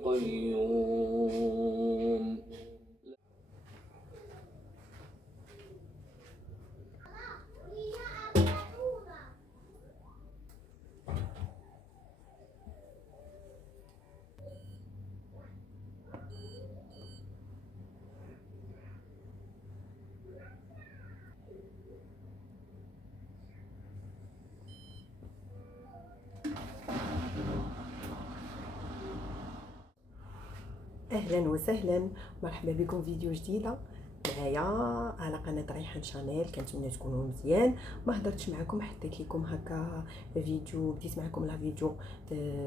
القيوم. اهلا وسهلا، مرحبا بكم فيديو جديده معايا على قناه ريحان شانيل. كنتمنى تكونوا مزيان. ما هضرتش معكم، حطيت لكم هكا فيديو، بديت معكم لا فيديو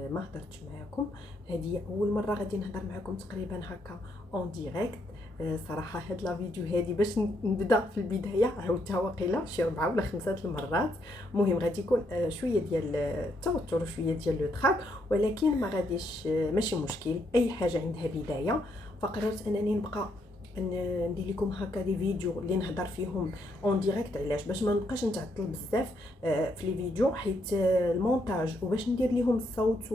ما هضرتش معكم. هذه اول مره غادي نهضر معكم تقريبا هكا اون ديريكت. صراحه هاد لا فيديو هذه باش نبدا في البدايه عاودتها واقيلا شي 4 ولا 5 المرات. المهم غادي يكون شويه ديال التوتر وشويه ديال لو تراك، ولكن ما غاديش ماشي مشكل، اي حاجه عندها بدايه. فقررت انني نبقى ندير لكم هكا دي فيديو اللي نهضر فيهم اون ديريكت. علاش؟ باش ما نبقاش نتعطل بزاف في لي فيديو، حيت المونتاج وباش ندير لهم الصوت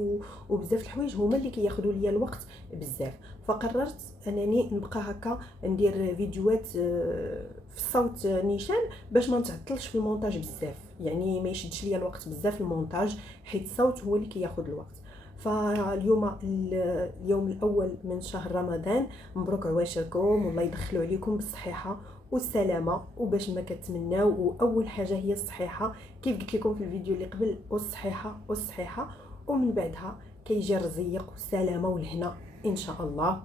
وبزاف الحوايج هما اللي كياخذوا ليا الوقت بزاف. فقررت انني نبقى هكا ندير فيديوهات في الصوت نيشان باش ما نتعطلش في المونتاج بزاف، يعني ما يشدش ليا الوقت بزاف المونتاج، حيت الصوت هو اللي كياخذ الوقت. فاليوم اليوم الاول من شهر رمضان، مبروك عواشركم، والله يدخلوا عليكم بالصحيحه والسلامه وباش ما كتمناو. واول حاجه هي الصحيحه، كيف قلت لكم في الفيديو اللي قبل، والصحيحه ومن بعدها كيجي الرزيق والسلامه والهنا ان شاء الله.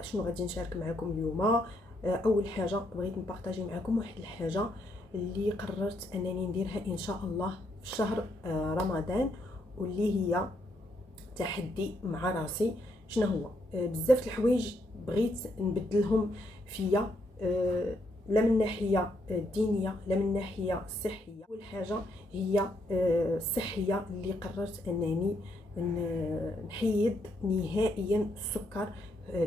شنو غادي نشارك معكم اليوم؟ اول حاجه بغيت نبارطاجي معكم واحد الحاجه اللي قررت انني نديرها ان شاء الله في شهر رمضان، واللي هي تحدي مع راسي. شنو هو؟ بزاف الحوايج بغيت نبدلهم فيا، لا من الناحيه الدينيه لا من الناحيه الصحيه. اول حاجه هي الصحيه، اللي قررت انني نحيد نهائيا السكر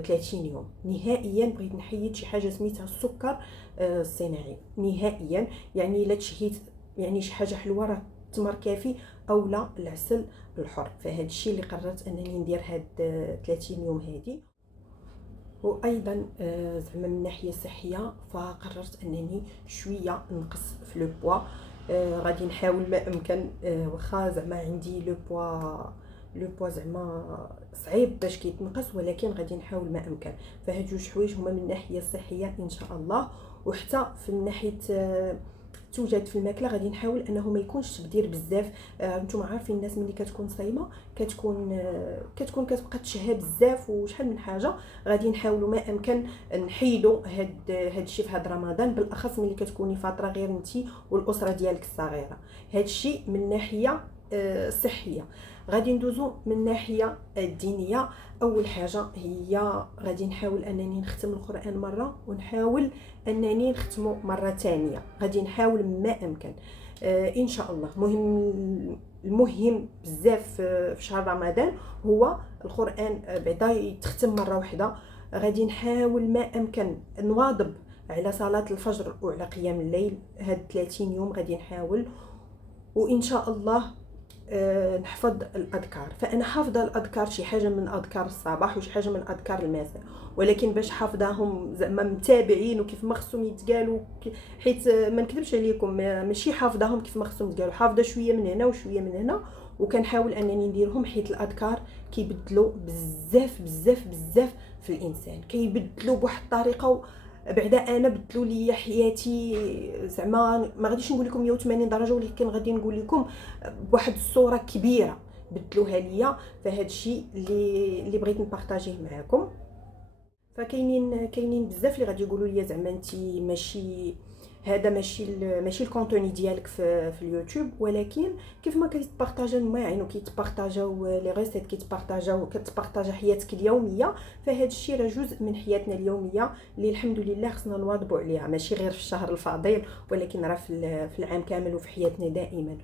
30 يوم نهائيا. بغيت نحيد شي حاجه سميتها السكر الصناعي نهائيا. يعني لا تشهيت يعني شي حاجه حلوه راه التمر كافي، او لا العسل الحر. فهاد الشيء اللي قررت انني ندير هاد 30 يوم هادي. وايضا زعما من الناحيه الصحيه، فقررت انني شويه نقص في لو بوا. غادي نحاول ما امكن، واخا زعما عندي لو بوا زعما صعيب باش كيتنقص، ولكن غادي نحاول ما امكن. فهاد جوج حوايج هما من الناحيه الصحيه ان شاء الله. وحتى في ناحيه توجد في الماكله غادي نحاول انه ما يكونش تبذير بزاف. نتوما عارفين الناس ملي كتكون صايمه كتكون كتبقى تشهى بزاف وشحال من حاجه. غادي نحاولوا ما امكن نحيدوا هاد الشيء في هاد رمضان، بالاخص ملي كتكوني فاطره غير انتي والاسره ديالك الصغيره. هاد الشيء من ناحيه صحيه. غادي ندوزو من الناحيه الدينيه. اول حاجه هي غادي نحاول انني نختم القران مره، ونحاول انني نختمه مره ثانيه. غادي نحاول ما امكن ان شاء الله. المهم بزاف في شهر رمضان هو القران بعدا يتختم مره واحده. غادي نحاول ما امكن نواظب على صلاه الفجر وعلى قيام الليل. هاد 30 يوم غادي نحاول، وان شاء الله نحفظ الاذكار. فانا حافظه الاذكار، شي حاجه من اذكار الصباح وشي حاجه من اذكار المساء، ولكن باش حافظاهم زعما متابعين وكيف ما خصهم يتقالوا، حيت ما نكذبش عليكم ماشي حافظاهم كيف ما خصهم يتقالوا، حافظه شويه من هنا وشويه من هنا. وكنحاول انني نديرهم، حيت الاذكار كيبدلوا بزاف بزاف بزاف في الانسان، كيبدلوا بواحد الطريقه. بعدا انا بدلوا لي حياتي، زعما ما غاديش نقول لكم 180 درجه، ولكن غادي نقول لكم بواحد الصوره كبيره بدلوها ليا. فهاد الشيء اللي بغيت نبارطاجيه معكم. فكاينين بزاف اللي غادي يقولوا لي زعما انت ماشي هذا ماشي الكونتوني ديالك في اليوتيوب، ولكن كيف ما كيتبارطاجا الماعن وكيتبارطاجاو لي ريسيت، كتبارطاجا حياتك اليوميه. فهاد الشيء راه جزء من حياتنا اليوميه اللي الحمد لله خصنا نواظبوا عليها، ماشي غير في الشهر الفضيل، ولكن راه في العام كامل وفي حياتنا دائما.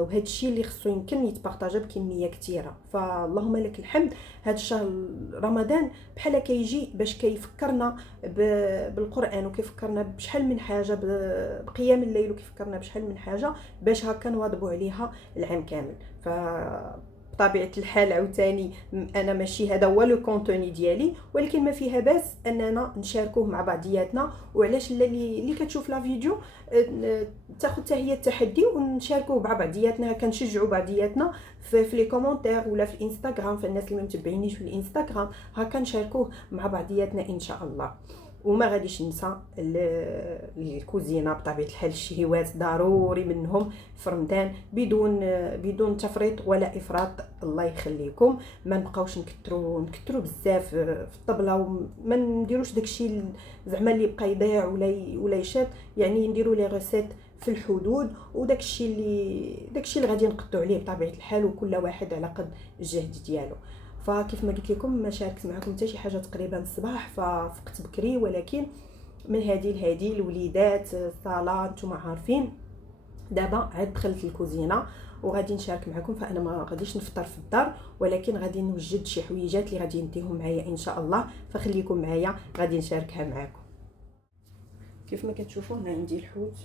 وهذا الشيء اللي خصو يمكن يتبارطاجا بكميه كثيره. فاللهم لك الحمد. هذا الشهر رمضان بحال كيجي باش كيفكرنا بالقران، وكيفكرنا بشحال من حاجه بقيام الليل، وكيفكرنا بشحال من حاجه باش هكا نواظبوا عليها العام كامل. بطبيعه الحال عاوتاني انا ماشي هذا هو لو كونتوني ديالي، ولكن ما فيها باس اننا نشاركوه مع بعضياتنا. وعلاش اللي كتشوف لا فيديو تاخذ حتى هي التحدي ونشاركوه مع بعضياتنا، كنشجعوا بعضياتنا في لي كومونتير ولا في الانستغرام. فالناس اللي ما متبعينيش في الانستغرام هكا نشاركوه مع بعضياتنا ان شاء الله. وما غاديش ننسى الكوزينه بطبيعه الحال، الشهيوات ضروري منهم في رمضان بدون تفريط ولا افراط. الله يخليكم، ما نبقاوش نكثروا بزاف في الطبله، وما نديروش داكشي زعما اللي بقى يضيع ولا يشات. يعني نديروا لي ريسيت في الحدود، وداكشي اللي غادي نقدوا عليه بطبيعه الحال، وكل واحد على قد الجهد ديالو. فكيف ما قلت لكم ما شاركت معكم حتى شي حاجه تقريبا الصباح، ففقت بكري. ولكن من هذه لهذه الوليدات الصلاه نتوما عارفين. دابا عاد دخلت الكوزينه وغادي نشارك معكم. فانا ما غاديش نفطر في الدار، ولكن غادي نوجد شي حويجات اللي غادي نديهم معايا ان شاء الله. فخليكم معايا غادي نشاركها معكم. كيف ما كتشوفوا هنا عندي الحوت،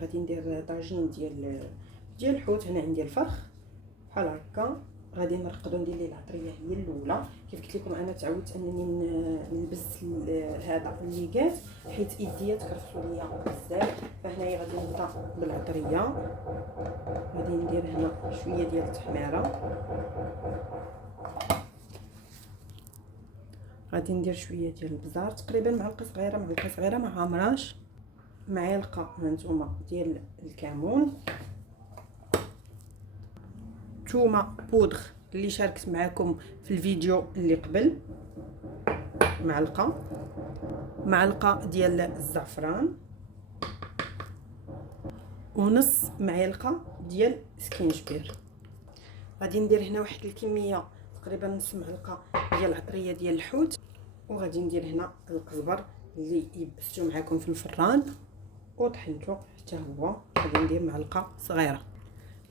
غادي ندير طاجين ديال الحوت. هنا عندي الفرخ بحال هكا، غادي نرقدو ندير ليه العطريه هي الاولى. كيف قلت لكم انا تعودت انني نلبس هذا الليكات حيت ايديا تكرفسوا ليا بزاف. فهنايا غادي نبدا بالعطريه، غادي ندير هنا شويه ديال التحميره، غادي ندير شويه ديال البزار تقريبا معلقه صغيره ما عامراش، معلقه هانتوما ديال الكمون، ثومه بودغ اللي شاركت معكم في الفيديو اللي قبل، معلقه ديال الزعفران، ونص معلقه ديال سكينجبير. غادي ندير هنا واحد الكميه تقريبا نص معلقه ديال العطريه ديال الحوت، وغادي ندير هنا القزبر اللي يبستو معكم في الفران وطحنته حتى هو. غادي ندير معلقه صغيره.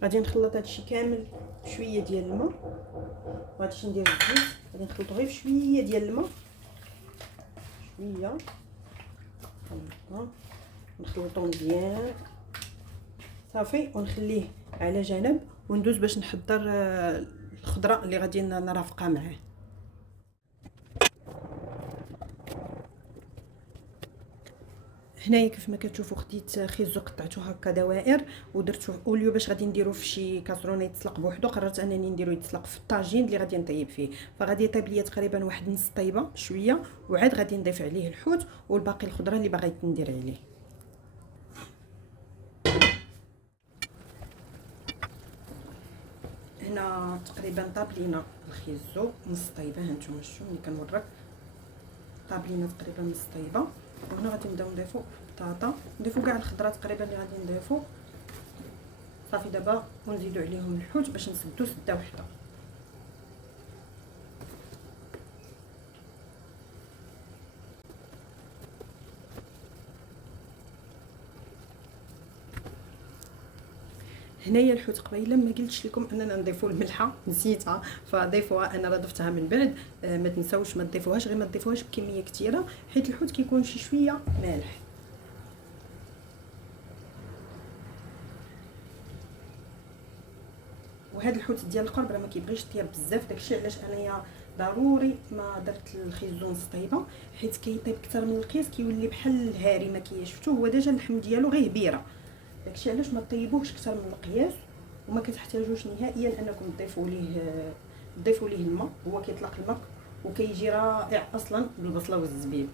غادي نخلط هادشي كامل بشويه ديال الماء، غاديش ندير الزيت، غادي نخلطو غير بشويه ديال الماء، شويه نخلطو مزيان صافي، ونخليه على جنب وندوز باش نحضر الخضره اللي غادي نرافقها معاه. هنايا كيف ما كتشوفوا خديت خيزو قطعته هكا دوائر ودرتو اوليو باش غادي نديرو في شي كاسرونه يتسلق بوحدو. قررت انني نديرو يتسلق في الطاجين اللي غادي نطيب فيه. فغادي يطيب ليا تقريبا واحد نص طيبه شويه، وعاد غادي نضيف عليه الحوت والباقي الخضره اللي باغيت ندير عليه. هنا تقريبا طاب لينا الخيزو نص طيبه، هانتوما شوفوا ملي كنورك طاب لينا تقريبا نص طيبه. وهنا غادي نبداو نضيفو بطاطا، نضيفو كاع الخضرات تقريبا اللي غادي نضيفو صافي دابا، ونزيدو عليهم الحوت باش نسدو سده وحده. هنايا الحوت قبيله ما قلتش لكم اننا نضيفوا الملحه، نسيتها فضيفوها، انا راه ضفتها من بعد. ما تنساوش ما تضيفوهاش، غير ما تضيفوهاش بكميه كثيره حيت الحوت كيكون شي شويه مالح. وهذا الحوت ديال القرب راه ما كيبغيش طياب بزاف، داكشي علاش انايا ضروري ما درت الخيزو نص طيبه، حيت كيطيب اكثر من القياس كيولي بحال الهاري. ما شفتوه هو ديجا اللحم ديالو غير هبيره، داكشي علاش ما طيبوهش اكثر من القياس. وما كتحتاجوش نهائيا انكم تضيفوا ليه الماء، هو كيطلق الماء وكيجي رائع اصلا بالبصله والزبيب.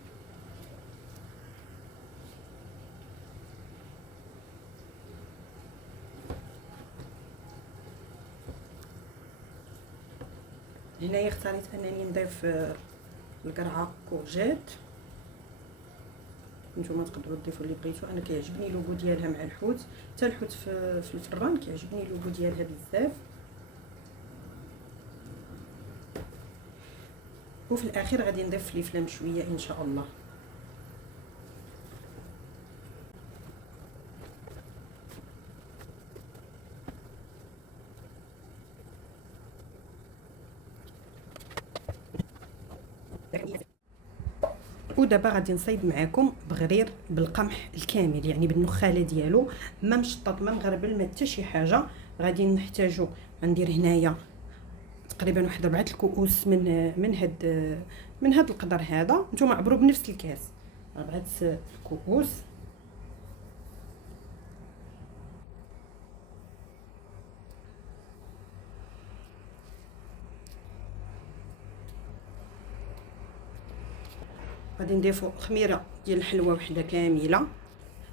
هنايا اختاريت انني نضيف القرعه كورجيت، نتوما تقدروا تضيفوا اللي بغيتو. انا كيعجبني اللوغو ديالها مع الحوت، حتى الحوت في الفران كيعجبني اللوغو ديالها بزاف. وفي الاخير غادي نضيف فلفله شويه ان شاء الله. ودابا غادي نصايب معكم بغرير بالقمح الكامل، يعني بالنخاله ديالو، ما مشطط ما مغربل ما حتى شي حاجه. غادي نحتاجو، غندير هنايا تقريبا واحد 4 الكؤوس من هاد القدر هذا. نتوما عبروا بنفس الكاس 4 الكؤوس. غادي نضيفوا خميره ديال الحلوه وحده كامله.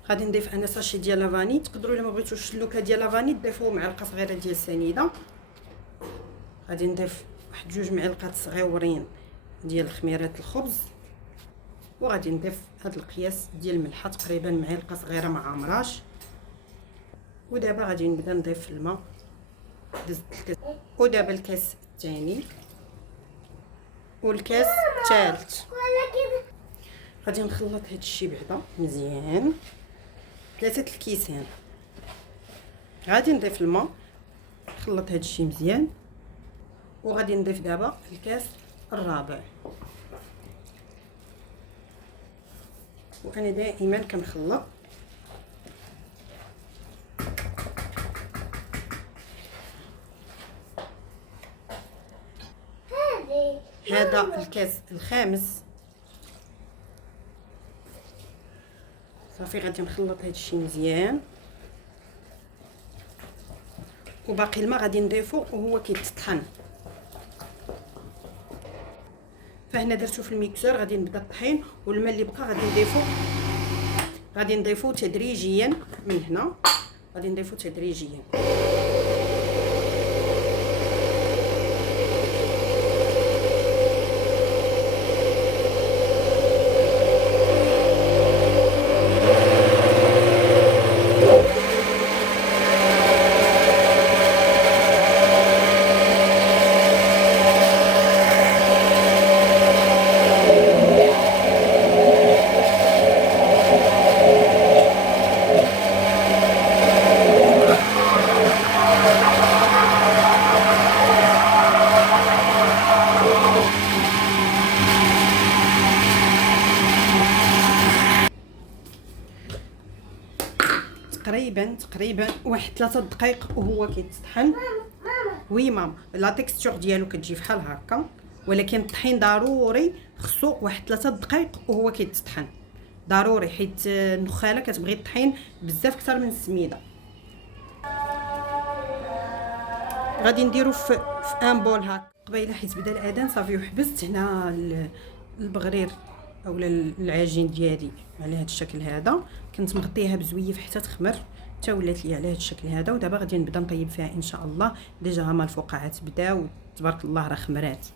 غادي نضيف انا ساشي ديال لافاني، تقدروا الا ما بغيتوش اللوكا ديال لافاني تضيفوا معلقه صغيره ديال السنيده. غادي نضيف واحد 2 معالق صغيورين ديال خميره الخبز، وغادي نضيف هذا القياس ديال الملحه تقريبا معلقه صغيره ما عامراش. ودابا غادي نبدا نضيف الماء. دزت الكاس، ودابا الكاس الثاني والكاس الثالث. غادي نخلط هاد الشيء بعدا مزيان، 3 الكيسان. غادي نضيف الماء، نخلط هاد الشيء مزيان، وغادي نضيف دابا الكاس الرابع. وانا دائما كنخلط. هذا الكاس الخامس. صافي غادي نخلط هاد الشيء مزيان، وباقي الماء غادي نضيفو وهو كيتطحن. فهنا درتو في الميكسور، غادي نبدا الطحين، والماء اللي بقى غادي نضيفو تدريجيا من هنا. غادي نضيفو تدريجيا. تقريبا واحد 3 دقائق وهو كيتطحن. وي ماما، لا تكستور ديالو كتجي بحال هكا، ولكن الطحين ضروري خصو واحد 3 دقائق وهو كيتطحن ضروري، حيت النخاله كتبغي الطحين بزاف اكثر من السميده. غادي نديرو في ان بول هكا قبيله حيت بدا الاذان صافي، وحبست هنا البغرير اولا العجين ديالي على هذا الشكل هذا. كنت مغطيها بزويف حتى تخمر، حتى ولات لي على هذا الشكل هذا. ودابا غادي نبدا نطيب فيها ان شاء الله. ديجا هما الفقاعات بداو تبارك الله راه خمرات.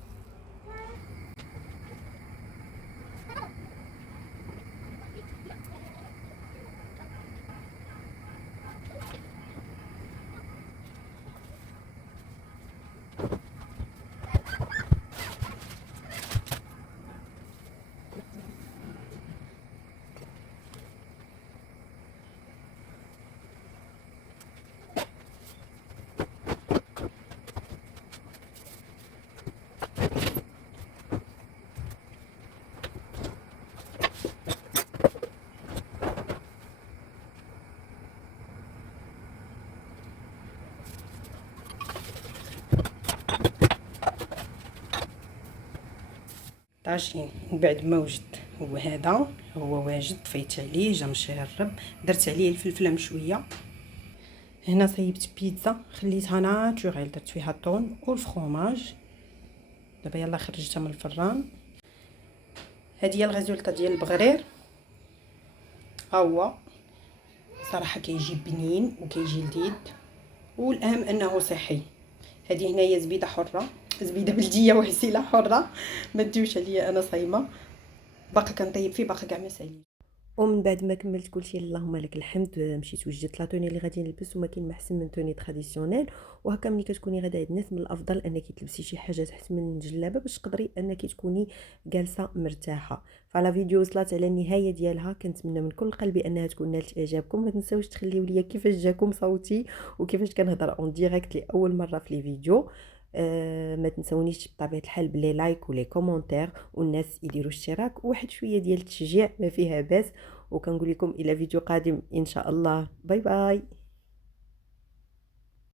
طاجين بعد ما وجد هو هذا، هو واجد. طفيت عليه، جا مشرب، درت عليه الفلفله مشويه. هنا صيبت بيتزا خليتها ناتوريل، درت فيها الطون والفرomاج. دابا يلا خرجتها من الفران. هذه هي الريزولطا ديال البغرير. ها هو صراحه كيجي بنين وكيجي لذيذ، والاهم انه صحي. هذه هنايا زبيده حره، زبيده بلديه وعسيله حره، ما تديوش عليا انا صايمه. باقا كنطيب فيه، باقا كاع ما ساليت. ومن بعد ما كملت كلشي اللهم لك الحمد، مشيت وجدت لا طوني اللي غادي نلبس. وما كاين ما احسن من طوني تراديسيونيل. وهكا ملي كتكوني غادا عند الناس، من الافضل انك تلبسي شي حاجه تحت من الجلابه باش تقدري انك تكوني جالسه مرتاحه. فلا فيديو وصلت على النهايه ديالها، كنتمنى من كل قلبي انها تكون نالت اعجابكم. ما تنساوش تخليو ليا كيفاش جاكم صوتي وكيفاش كنهضر اون ديريكت لاول مره في لي فيديو. ما تنسونيش بطبيعه الحال بلي لايك ولي كومونتير، والناس يديروا اشتراك وواحد شويه ديال التشجيع ما فيها باس. وكنقول لكم الى فيديو قادم ان شاء الله. باي باي.